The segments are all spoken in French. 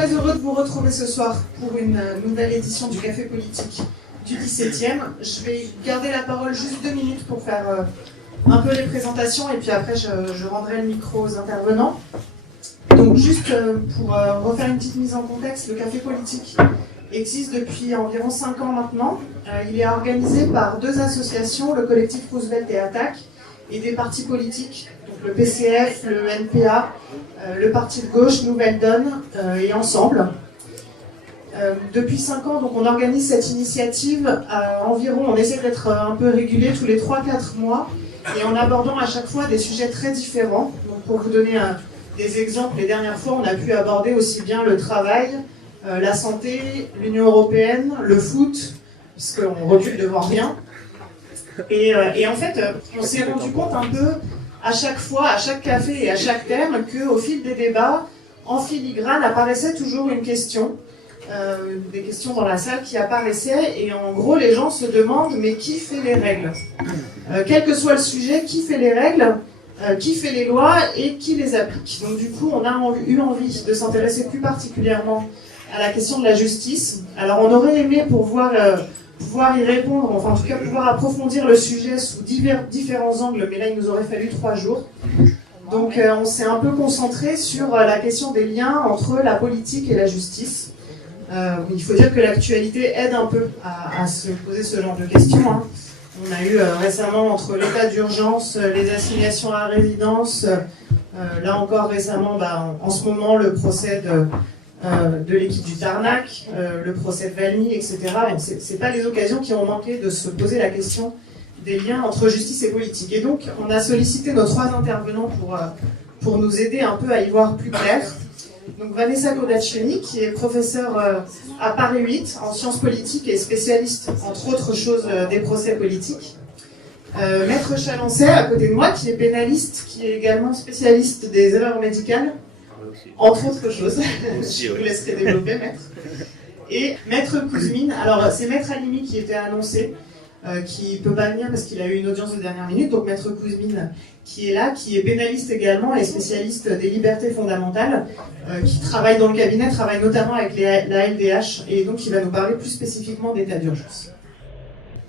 très heureux de vous retrouver ce soir pour une nouvelle édition du Café Politique du 17e. Je vais garder la parole juste 2 minutes pour faire un peu les présentations et puis après je rendrai le micro aux intervenants. Donc juste pour refaire une petite mise en contexte, le Café Politique existe depuis environ 5 ans maintenant. Il est organisé par 2 associations, le collectif Roosevelt et Attaque, et des partis politiques, donc le PCF, le NPA, le parti de gauche, Nouvelle Donne et Ensemble. Depuis 5 ans, donc, on organise cette initiative environ, on essaie d'être un peu régulier tous les 3-4 mois, et en abordant à chaque fois des sujets très différents. Donc, pour vous donner des exemples, les dernières fois, on a pu aborder aussi bien le travail, la santé, l'Union européenne, le foot, puisqu'on recule devant rien. Et en fait, on s'est rendu compte un peu, à chaque fois, à chaque café et à chaque thème, qu'au fil des débats, en filigrane, apparaissait toujours une question, des questions dans la salle qui apparaissaient, et en gros, les gens se demandent, mais qui fait les règles ? Quel que soit le sujet, qui fait les règles ? Qui fait les lois et qui les applique ? Donc du coup, on a eu envie de s'intéresser plus particulièrement à la question de la justice. Alors on aurait aimé pouvoir y répondre, enfin en tout cas pouvoir approfondir le sujet sous différents angles, mais là il nous aurait fallu 3 jours. Donc on s'est un peu concentré sur la question des liens entre la politique et la justice. Il faut dire que l'actualité aide un peu à se poser ce genre de questions. Hein. On a eu récemment, entre l'état d'urgence, les assignations à résidence, là encore récemment, en ce moment, le procès de l'équipe du Tarnac, le procès de Valmy, etc. Ce n'est pas les occasions qui ont manqué de se poser la question des liens entre justice et politique. Et donc, on a sollicité nos 3 intervenants pour nous aider un peu à y voir plus clair. Donc Vanessa Kodacheni, qui est professeure à Paris 8 en sciences politiques et spécialiste, entre autres choses, des procès politiques. Maître Chalancet, à côté de moi, qui est pénaliste, qui est également spécialiste des erreurs médicales, entre autres choses. Je vous laisserai développer, Maître. Et Maître Kouzmine, alors c'est Maître Halimi qui était annoncé, qui ne peut pas venir parce qu'il a eu une audience de dernière minute, donc Maître Kouzmine qui est là, qui est pénaliste également et spécialiste des libertés fondamentales, qui travaille dans le cabinet, travaille notamment avec la LDH, et donc il va nous parler plus spécifiquement d'état d'urgence.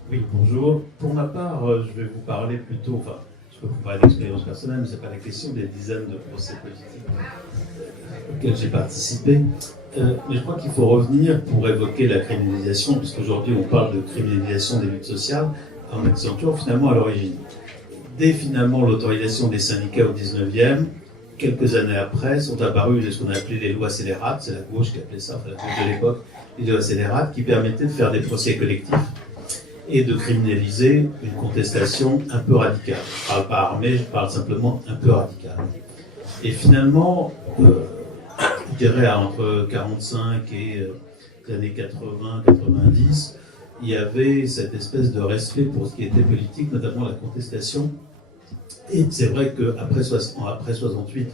Oui, bonjour. Pour ma part, je vais vous parler plutôt, je peux vous parler d'expérience personnelle, mais ce n'est pas la question des dizaines de procès politiques auxquels j'ai participé. Mais je crois qu'il faut revenir pour évoquer la criminalisation, puisqu'aujourd'hui on parle de criminalisation des luttes sociales, en accentuant finalement à l'origine. Dès finalement l'autorisation des syndicats au 19e, quelques années après, sont apparues ce qu'on appelait les lois scélérates, c'est la gauche qui appelait ça, la gauche de l'époque, les lois scélérates, qui permettaient de faire des procès collectifs et de criminaliser une contestation un peu radicale. Je ne parle pas armée, je parle simplement un peu radicale. Et finalement, je dirais entre 45 et les années 80-90, il y avait cette espèce de respect pour ce qui était politique, notamment la contestation. Et c'est vrai qu'après 68,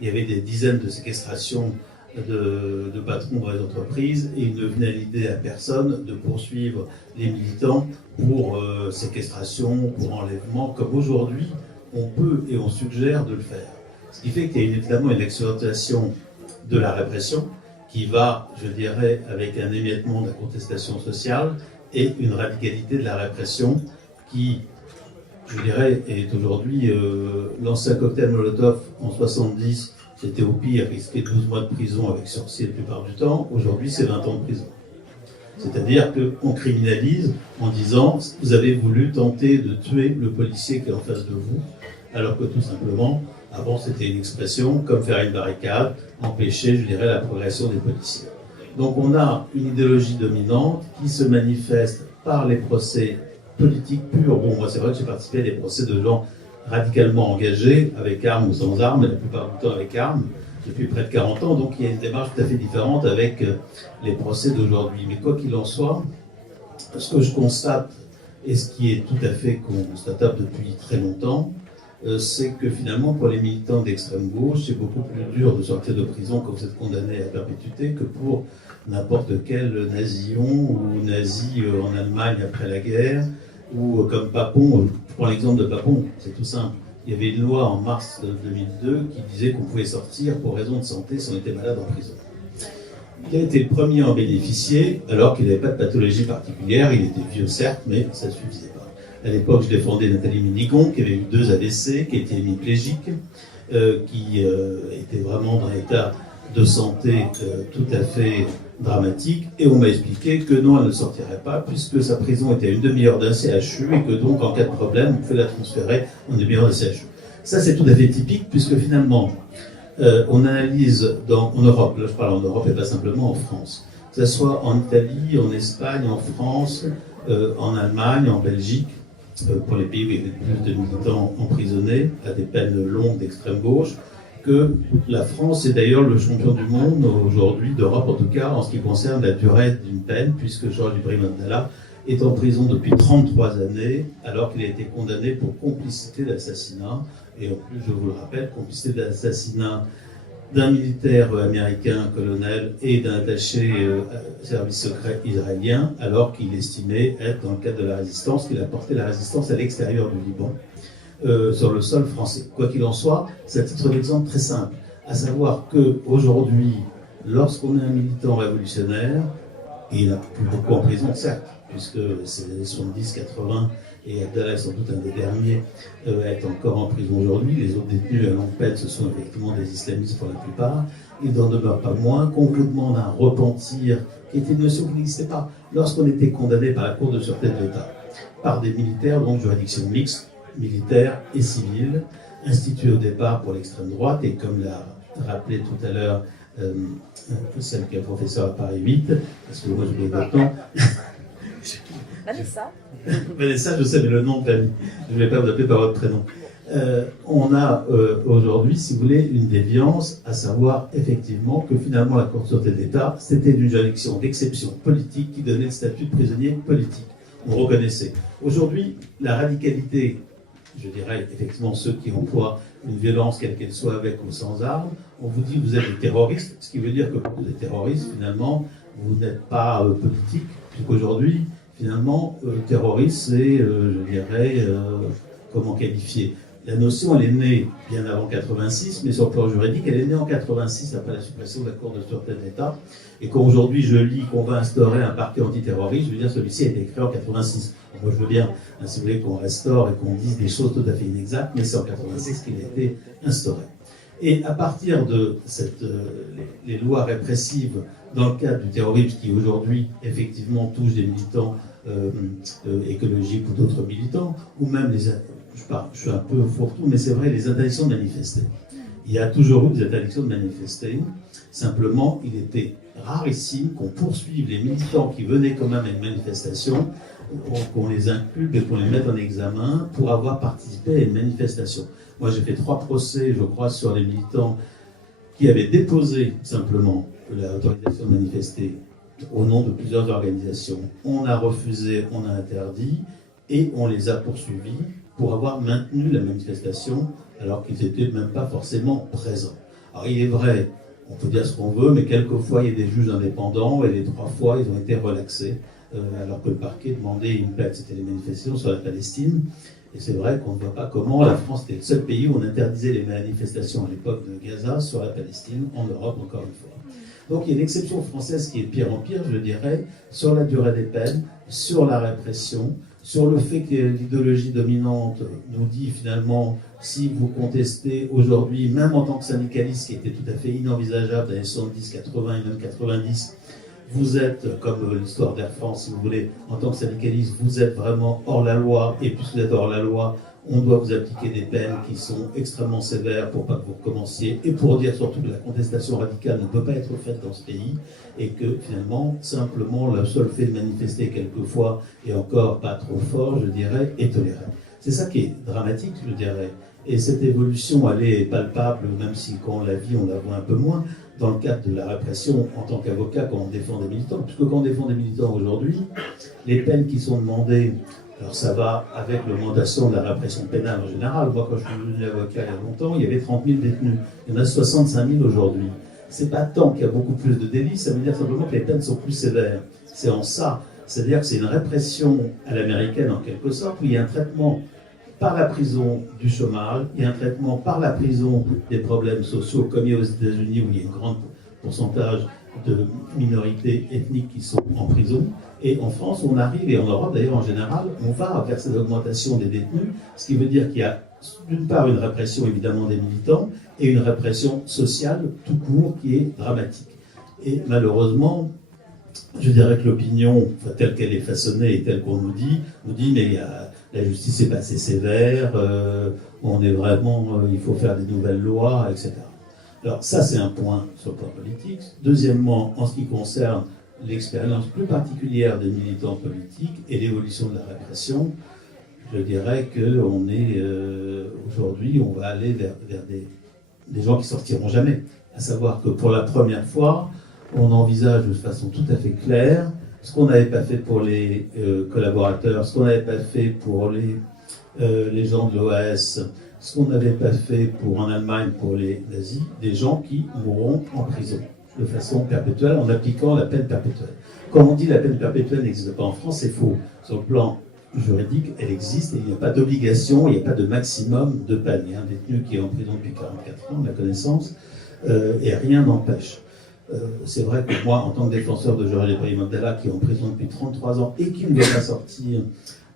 il y avait des dizaines de séquestrations de patrons dans les entreprises, et il ne venait à l'idée à personne de poursuivre les militants pour séquestration, pour enlèvement, comme aujourd'hui on peut et on suggère de le faire. Ce qui fait qu'il y a évidemment une exploitation de la répression qui va, je dirais, avec un émiettement de la contestation sociale et une radicalité de la répression qui, je dirais, est aujourd'hui l'ancien cocktail Molotov en 70, c'était au pire, risquait 12 mois de prison avec sursis la plupart du temps. Aujourd'hui, c'est 20 ans de prison. C'est-à-dire qu'on criminalise en disant « vous avez voulu tenter de tuer le policier qui est en face de vous », alors que tout simplement, avant c'était une expression comme faire une barricade, empêcher, je dirais, la progression des policiers. Donc on a une idéologie dominante qui se manifeste par les procès politiques purs. Bon, moi c'est vrai que j'ai participé à des procès de gens radicalement engagés, avec armes ou sans armes, et la plupart du temps avec armes, depuis près de 40 ans, donc il y a une démarche tout à fait différente avec les procès d'aujourd'hui. Mais quoi qu'il en soit, ce que je constate, et ce qui est tout à fait constatable depuis très longtemps, c'est que finalement pour les militants d'extrême gauche, c'est beaucoup plus dur de sortir de prison quand vous êtes condamné à perpétuité que pour n'importe quel nasillon ou nazi en Allemagne après la guerre, ou comme Papon. Je prends l'exemple de Papon, c'est tout simple. Il y avait une loi en mars 2002 qui disait qu'on pouvait sortir pour raison de santé si on était malade en prison. qui a été le premier à en bénéficier, alors qu'il n'avait pas de pathologie particulière. Il était vieux, certes, mais ça ne suffisait pas. À l'époque, je défendais Nathalie Minigon, qui avait eu 2 AVC, qui était hémiplégique, qui était vraiment dans un état de santé tout à fait dramatique, et on m'a expliqué que non, elle ne sortirait pas, puisque sa prison était à une demi-heure d'un CHU, et que donc, en cas de problème, on pouvait la transférer en demi-heure d'un CHU. Ça, c'est tout à fait typique, puisque finalement, on analyse en Europe, là je parle en Europe et pas simplement en France, que ce soit en Italie, en Espagne, en France, en Allemagne, en Belgique, pour les pays où il y avait plus de militants emprisonnés à des peines longues d'extrême gauche, que la France est d'ailleurs le champion du monde aujourd'hui, d'Europe en tout cas, en ce qui concerne la durée d'une peine, puisque Georges Ibrahim Abdallah est en prison depuis 33 années, alors qu'il a été condamné pour complicité d'assassinat, et en plus, je vous le rappelle, complicité d'assassinat d'un militaire américain, colonel, et d'un attaché service secret israélien, alors qu'il estimait être, dans le cadre de la résistance, qu'il a porté la résistance à l'extérieur du Liban, sur le sol français. Quoi qu'il en soit, c'est un titre d'exemple très simple, à savoir qu'aujourd'hui, lorsqu'on est un militant révolutionnaire, et il n'y en a plus beaucoup en prison, certes, puisque c'est les années 70, 80, et Abdallah est sans doute un des derniers à être encore en prison aujourd'hui. Les autres détenus à longue peine, ce sont effectivement des islamistes pour la plupart. Il n'en demeure pas moins qu'on vous demande un repentir, qui était une notion qui n'existait pas lorsqu'on était condamné par la Cour de sûreté de l'État, par des militaires, donc juridiction mixte, militaire et civile, instituée au départ pour l'extrême droite, et comme l'a rappelé tout à l'heure celle qui est professeure à Paris 8, parce que moi je l'ai votre nom. Vanessa. Vanessa, je sais, mais le nom de famille. Je ne vais pas vous appeler par votre prénom. On a aujourd'hui, si vous voulez, une déviance, à savoir effectivement que finalement la Cour de sûreté de l'État, c'était une juridiction d'exception politique qui donnait le statut de prisonnier politique. On reconnaissait. Aujourd'hui, la radicalité, je dirais effectivement ceux qui emploient une violence, quelle qu'elle soit, avec ou sans armes, on vous dit que vous êtes des terroristes, ce qui veut dire que pour vous êtes terroristes, finalement, vous n'êtes pas politique, puisqu'aujourd'hui, finalement, terroriste, c'est, je dirais, comment qualifier. La notion, elle est née bien avant 86, mais sur le plan juridique, elle est née en 86, après la suppression de la Cour de sûreté de l'État. Et quand aujourd'hui je lis qu'on va instaurer un parquet antiterroriste, je veux dire, celui-ci a été créé en 86. Donc moi je veux bien, si vous voulez, qu'on restaure et qu'on dise des choses tout à fait inexactes, mais c'est en 86 qu'il a été instauré. Et à partir de les lois répressives dans le cadre du terrorisme qui aujourd'hui, effectivement, touchent des militants écologiques ou d'autres militants, ou même je suis un peu fourre-tout, mais c'est vrai, les interdictions de manifester. Il y a toujours eu des interdictions de manifester. Simplement, il était rarissime qu'on poursuive les militants qui venaient quand même à une manifestation, qu'on les inculpe et qu'on les mette en examen pour avoir participé à une manifestation. Moi, j'ai fait 3 procès, je crois, sur les militants qui avaient déposé simplement l'autorisation de manifester au nom de plusieurs organisations. On a refusé, on a interdit, et on les a poursuivis pour avoir maintenu la manifestation alors qu'ils n'étaient même pas forcément présents. Alors il est vrai, on peut dire ce qu'on veut, mais quelquefois il y a des juges indépendants, et les 3 fois ils ont été relaxés, alors que le parquet demandait une plainte. C'était les manifestations sur la Palestine. Et c'est vrai qu'on ne voit pas comment la France était le seul pays où on interdisait les manifestations à l'époque de Gaza sur la Palestine, en Europe encore une fois. Donc il y a une exception française qui est de pire en pire, je dirais, sur la durée des peines, sur la répression, sur le fait que l'idéologie dominante nous dit finalement, si vous contestez aujourd'hui, même en tant que syndicaliste, qui était tout à fait inenvisageable dans les 70, 80 et même 90, vous êtes, comme l'histoire d'Air France, si vous voulez, en tant que syndicaliste, vous êtes vraiment hors la loi, et puisque vous êtes hors la loi, on doit vous appliquer des peines qui sont extrêmement sévères pour pas que vous recommenciez, et pour dire surtout que la contestation radicale ne peut pas être faite dans ce pays, et que finalement, simplement, le seul fait de manifester quelquefois, et encore pas trop fort, je dirais, est toléré. C'est ça qui est dramatique, je dirais. Et cette évolution, elle est palpable, même si quand on la vit, on la voit un peu moins, dans le cadre de la répression en tant qu'avocat quand on défend des militants. Puisque quand on défend des militants aujourd'hui, les peines qui sont demandées, alors ça va avec l'augmentation de la répression pénale en général. Moi, quand je suis devenu avocat il y a longtemps, il y avait 30 000 détenus. Il y en a 65 000 aujourd'hui. C'est pas tant qu'il y a beaucoup plus de délits, ça veut dire simplement que les peines sont plus sévères. C'est en ça. C'est-à-dire que c'est une répression à l'américaine en quelque sorte, où il y a un traitement par la prison du chômage, il y a un traitement par la prison des problèmes sociaux, comme il y a aux États-Unis, où il y a un grand pourcentage de minorités ethniques qui sont en prison. Et en France, on arrive, et en Europe d'ailleurs en général, on va vers cette augmentation des détenus, ce qui veut dire qu'il y a d'une part une répression évidemment des militants et une répression sociale tout court qui est dramatique. Et malheureusement, je dirais que l'opinion, enfin, telle qu'elle est façonnée et telle qu'on nous dit mais la justice n'est pas assez sévère, on est vraiment, il faut faire des nouvelles lois, etc. Alors ça c'est un point sur le plan politique. Deuxièmement, en ce qui concerne l'expérience plus particulière des militants politiques et l'évolution de la répression, je dirais qu'on est aujourd'hui, on va aller vers des gens qui sortiront jamais. À savoir que pour la première fois, on envisage de façon tout à fait claire ce qu'on n'avait pas fait pour les collaborateurs, ce qu'on n'avait pas fait pour les gens de l'OAS, ce qu'on n'avait pas fait en Allemagne pour les nazis, des gens qui mourront en prison de façon perpétuelle en appliquant la peine perpétuelle. Quand on dit la peine perpétuelle n'existe pas en France, c'est faux. Sur le plan juridique, elle existe et il n'y a pas d'obligation, il n'y a pas de maximum de peine. Il y a un détenu qui est en prison depuis 44 ans, à ma connaissance, et rien n'empêche. C'est vrai que moi, en tant que défenseur de Jorge Ibrahim Mandela, qui est en prison depuis 33 ans et qui ne veut pas sortir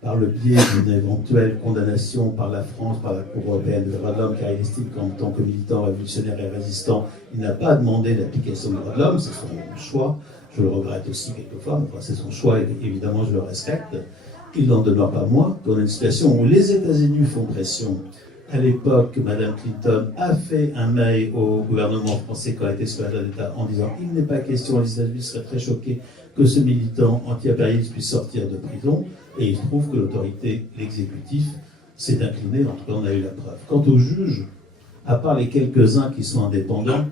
par le biais d'une éventuelle condamnation par la France, par la Cour européenne des droits de l'homme, car il estime qu'en tant que militant révolutionnaire et résistant, il n'a pas demandé l'application des droits de l'homme, c'est son choix. Je le regrette aussi quelquefois, mais enfin, c'est son choix et évidemment je le respecte. Il n'en demeure pas moins qu'on a une situation où les États-Unis font pression. À l'époque, Mme Clinton a fait un mail au gouvernement français quand elle était secrétaire d'État en disant « Il n'est pas question, les États-Unis seraient très choqués que ce militant anti-impérialiste puisse sortir de prison ». Et il se trouve que l'autorité, l'exécutif, s'est incliné, en tout cas on a eu la preuve. Quant aux juges, à part les quelques-uns qui sont indépendants,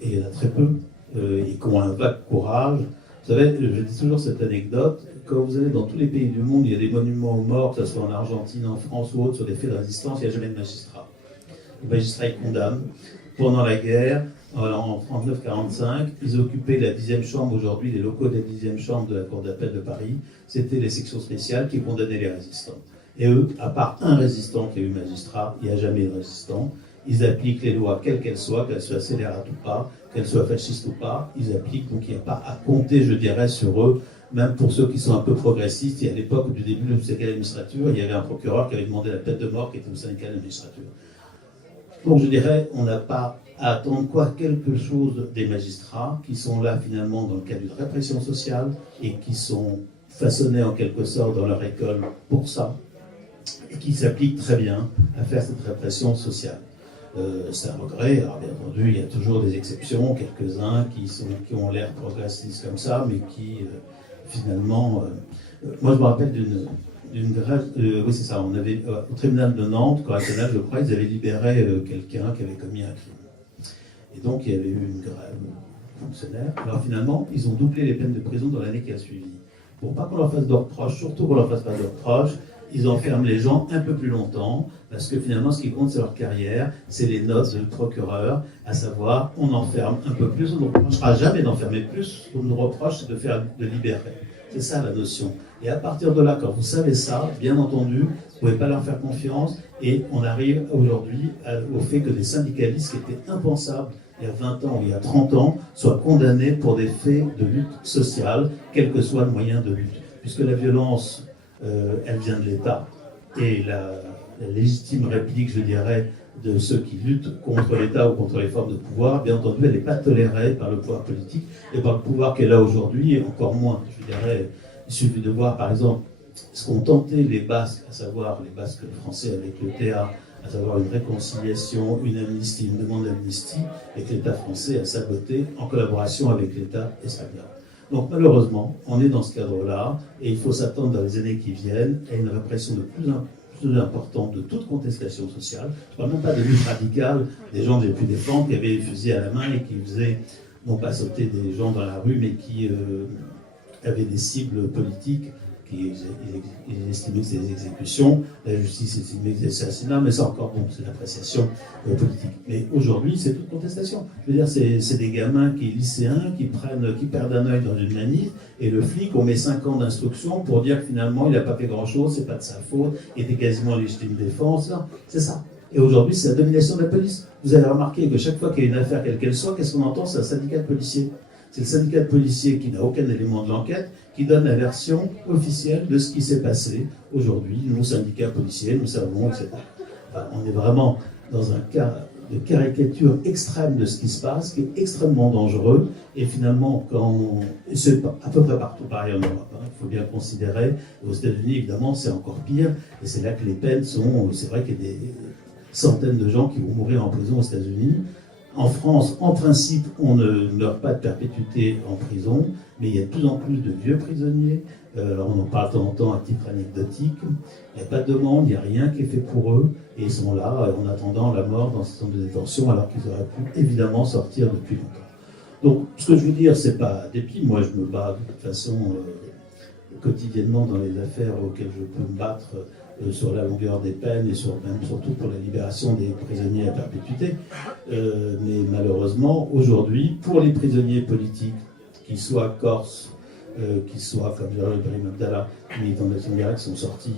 et il y en a très peu, et qui ont un vague courage, vous savez, je dis toujours cette anecdote, quand vous allez dans tous les pays du monde, il y a des monuments aux morts, que ce soit en Argentine, en France ou autre, sur des faits de résistance, il n'y a jamais de magistrat. Les magistrats, ils condamnent. Pendant la guerre, en 1939-45, ils occupaient la 10e chambre, aujourd'hui les locaux de la 10e chambre de la Cour d'appel de Paris, c'était les sections spéciales qui condamnaient les résistants. Et eux, à part un résistant qui est eu magistrat, il n'y a jamais de résistant. Ils appliquent les lois, quelles qu'elles soient scélérates ou pas, qu'elles soient fascistes ou pas, ils appliquent, donc il n'y a pas à compter, je dirais, sur eux, même pour ceux qui sont un peu progressistes. Et à l'époque du début du syndicat d'administrature, il y avait un procureur qui avait demandé la peine de mort qui était au syndicat d'administrature. Donc je dirais, on n'a pas à attendre quelque chose des magistrats qui sont là finalement dans le cadre d'une répression sociale et qui sont façonnés en quelque sorte dans leur école pour ça et qui s'appliquent très bien à faire cette répression sociale. C'est un regret, alors bien entendu il y a toujours des exceptions, quelques-uns qui ont l'air progressistes comme ça, mais qui finalement... moi je me rappelle d'une grève, oui c'est ça, on avait au tribunal de Nantes, correctionnel je crois, ils avaient libéré quelqu'un qui avait commis un crime. Et donc il y avait eu une grève fonctionnaire. Alors finalement, ils ont doublé les peines de prison dans l'année qui a suivi. Pour pas qu'on leur fasse de reproches, surtout qu'on leur fasse pas de reproches, ils enferment les gens un peu plus longtemps, parce que finalement ce qui compte c'est leur carrière, c'est les notes du procureur, à savoir on enferme un peu plus, on ne reprochera jamais d'enfermer plus, ce qu'on nous reproche c'est de libérer. C'est ça la notion. Et à partir de là, quand vous savez ça, bien entendu, vous ne pouvez pas leur faire confiance, et on arrive aujourd'hui au fait que des syndicalistes qui étaient impensables il y a 20 ans ou il y a 30 ans soient condamnés pour des faits de lutte sociale, quel que soit le moyen de lutte. Puisque la violence, elle vient de l'État, et la légitime réplique, je dirais, de ceux qui luttent contre l'État ou contre les formes de pouvoir, bien entendu, elle n'est pas tolérée par le pouvoir politique et par le pouvoir qu'elle a aujourd'hui, et encore moins. Je dirais, il suffit de voir, par exemple, ce qu'ont tenté les Basques, à savoir les Basques français avec le TA, à savoir une réconciliation, une amnistie, une demande d'amnistie, et que l'État français a saboté en collaboration avec l'État espagnol. Donc malheureusement, on est dans ce cadre-là, et il faut s'attendre dans les années qui viennent à une répression de plus importante de toute contestation sociale. Je ne parle même pas de lutte radicale, des gens que j'ai pu défendre, qui avaient des fusils à la main et qui faisaient, non pas sauter des gens dans la rue, mais qui avaient des cibles politiques, qui ils estimaient que c'était des exécutions, la justice estimait que c'était assassinat, mais ça encore, bon, c'est l'appréciation politique. Mais aujourd'hui, c'est toute contestation. Je veux dire, c'est des gamins lycéens qui perdent un œil dans une manif, et le flic, on met 5 ans d'instruction pour dire que finalement, il n'a pas fait grand-chose, c'est pas de sa faute, il était quasiment en légitime défense, là. C'est ça. Et aujourd'hui, c'est la domination de la police. Vous avez remarqué que chaque fois qu'il y a une affaire, quelle qu'elle soit, qu'est-ce qu'on entend? C'est un syndicat de policiers. C'est le syndicat de policiers qui n'a aucun élément de l'enquête, qui donne la version officielle de ce qui s'est passé aujourd'hui. Nous, syndicats policiers, nous savons, etc. Enfin, on est vraiment dans un cas de caricature extrême de ce qui se passe, qui est extrêmement dangereux. Et finalement, c'est à peu près partout pareil en Europe, hein, il faut bien considérer. Aux États-Unis, évidemment, c'est encore pire. Et c'est là que les peines sont. C'est vrai qu'il y a des centaines de gens qui vont mourir en prison aux États-Unis. En France, en principe, on ne meurt pas de perpétuité en prison, mais il y a de plus en plus de vieux prisonniers. Alors on en parle de temps en temps à titre anecdotique. Il n'y a pas de demande, il n'y a rien qui est fait pour eux, et ils sont là en attendant la mort dans ce centre de détention, alors qu'ils auraient pu évidemment sortir depuis longtemps. Donc, ce que je veux dire, c'est pas dépit. Moi, je me bats de toute façon quotidiennement dans les affaires auxquelles je peux me battre sur la longueur des peines et même surtout pour la libération des prisonniers à perpétuité. Mais malheureusement, aujourd'hui, pour les prisonniers politiques, qu'ils soient corses, qu'ils soient comme Jalal Ibrahim Abdallah, militants de l'Action directe, sont sortis,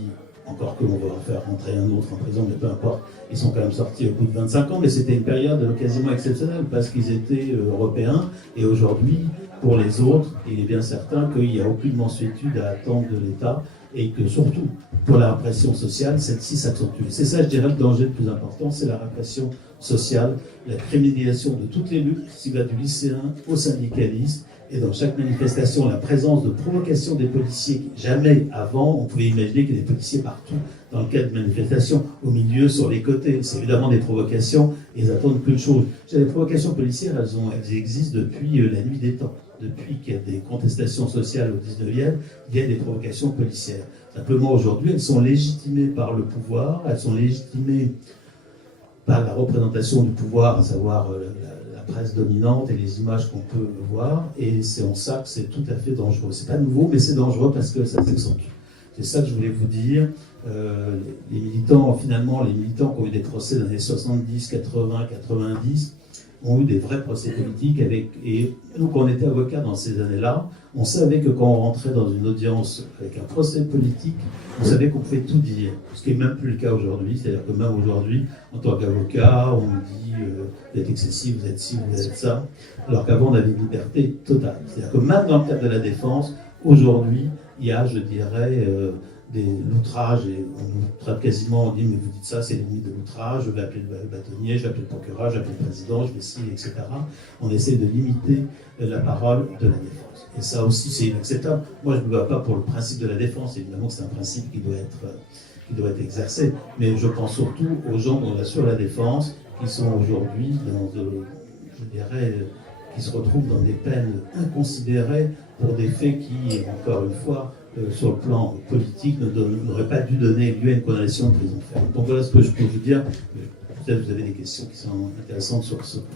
encore que l'on va en faire rentrer un autre en prison, mais peu importe, ils sont quand même sortis au bout de 25 ans, mais c'était une période quasiment exceptionnelle parce qu'ils étaient européens, et aujourd'hui, pour les autres, il est bien certain qu'il n'y a aucune mansuétude à attendre de l'État, et que surtout, pour la répression sociale, celle-ci s'accentue. C'est ça, je dirais, le danger le plus important, c'est la répression sociale, la criminalisation de toutes les luttes, qui va du lycéen au syndicaliste, et dans chaque manifestation, la présence de provocation des policiers. Jamais avant, on pouvait imaginer qu'il y ait des policiers partout dans le cadre de manifestations, au milieu, sur les côtés. C'est évidemment des provocations, et ils attendent qu'une chose. Les provocations policières, elles existent depuis la nuit des temps. Depuis qu'il y a des contestations sociales au 19e, il y a des provocations policières. Simplement, aujourd'hui, elles sont légitimées par le pouvoir, elles sont légitimées par la représentation du pouvoir, à savoir la presse dominante et les images qu'on peut voir, et c'est en ça que c'est tout à fait dangereux. C'est pas nouveau, mais c'est dangereux parce que ça s'accentue. C'est ça que je voulais vous dire. Les militants, finalement, les militants qui ont eu des procès dans les années 70, 80, 90, ont eu des vrais procès politiques et nous, quand on était avocats dans ces années-là, on savait que quand on rentrait dans une audience avec un procès politique, on savait qu'on pouvait tout dire, ce qui n'est même plus le cas aujourd'hui. C'est-à-dire que même aujourd'hui, en tant qu'avocat, on nous dit vous êtes excessif, vous êtes ci, vous êtes ça, alors qu'avant on avait une liberté totale. C'est-à-dire que même dans le cadre de la défense, aujourd'hui, il y a, je dirais, l'outrage, et on nous traite quasiment, on dit mais vous dites ça, c'est l'ennemi de l'outrage, je vais appeler le bâtonnier, je vais appeler le procureur, je vais appeler le président, je vais ci, etc. On essaie de limiter la parole de la défense. Et ça aussi, c'est inacceptable. Moi, je ne me bats pas pour le principe de la défense, évidemment que c'est un principe qui doit être exercé, mais je pense surtout aux gens dont on assure la défense, qui sont aujourd'hui je dirais, qui se retrouvent dans des peines inconsidérées pour des faits qui, encore une fois, sur le plan politique, n'aurait pas dû donner lieu à une condamnation de prison ferme. Donc voilà ce que je peux vous dire. Peut-être que vous avez des questions qui sont intéressantes sur ce point.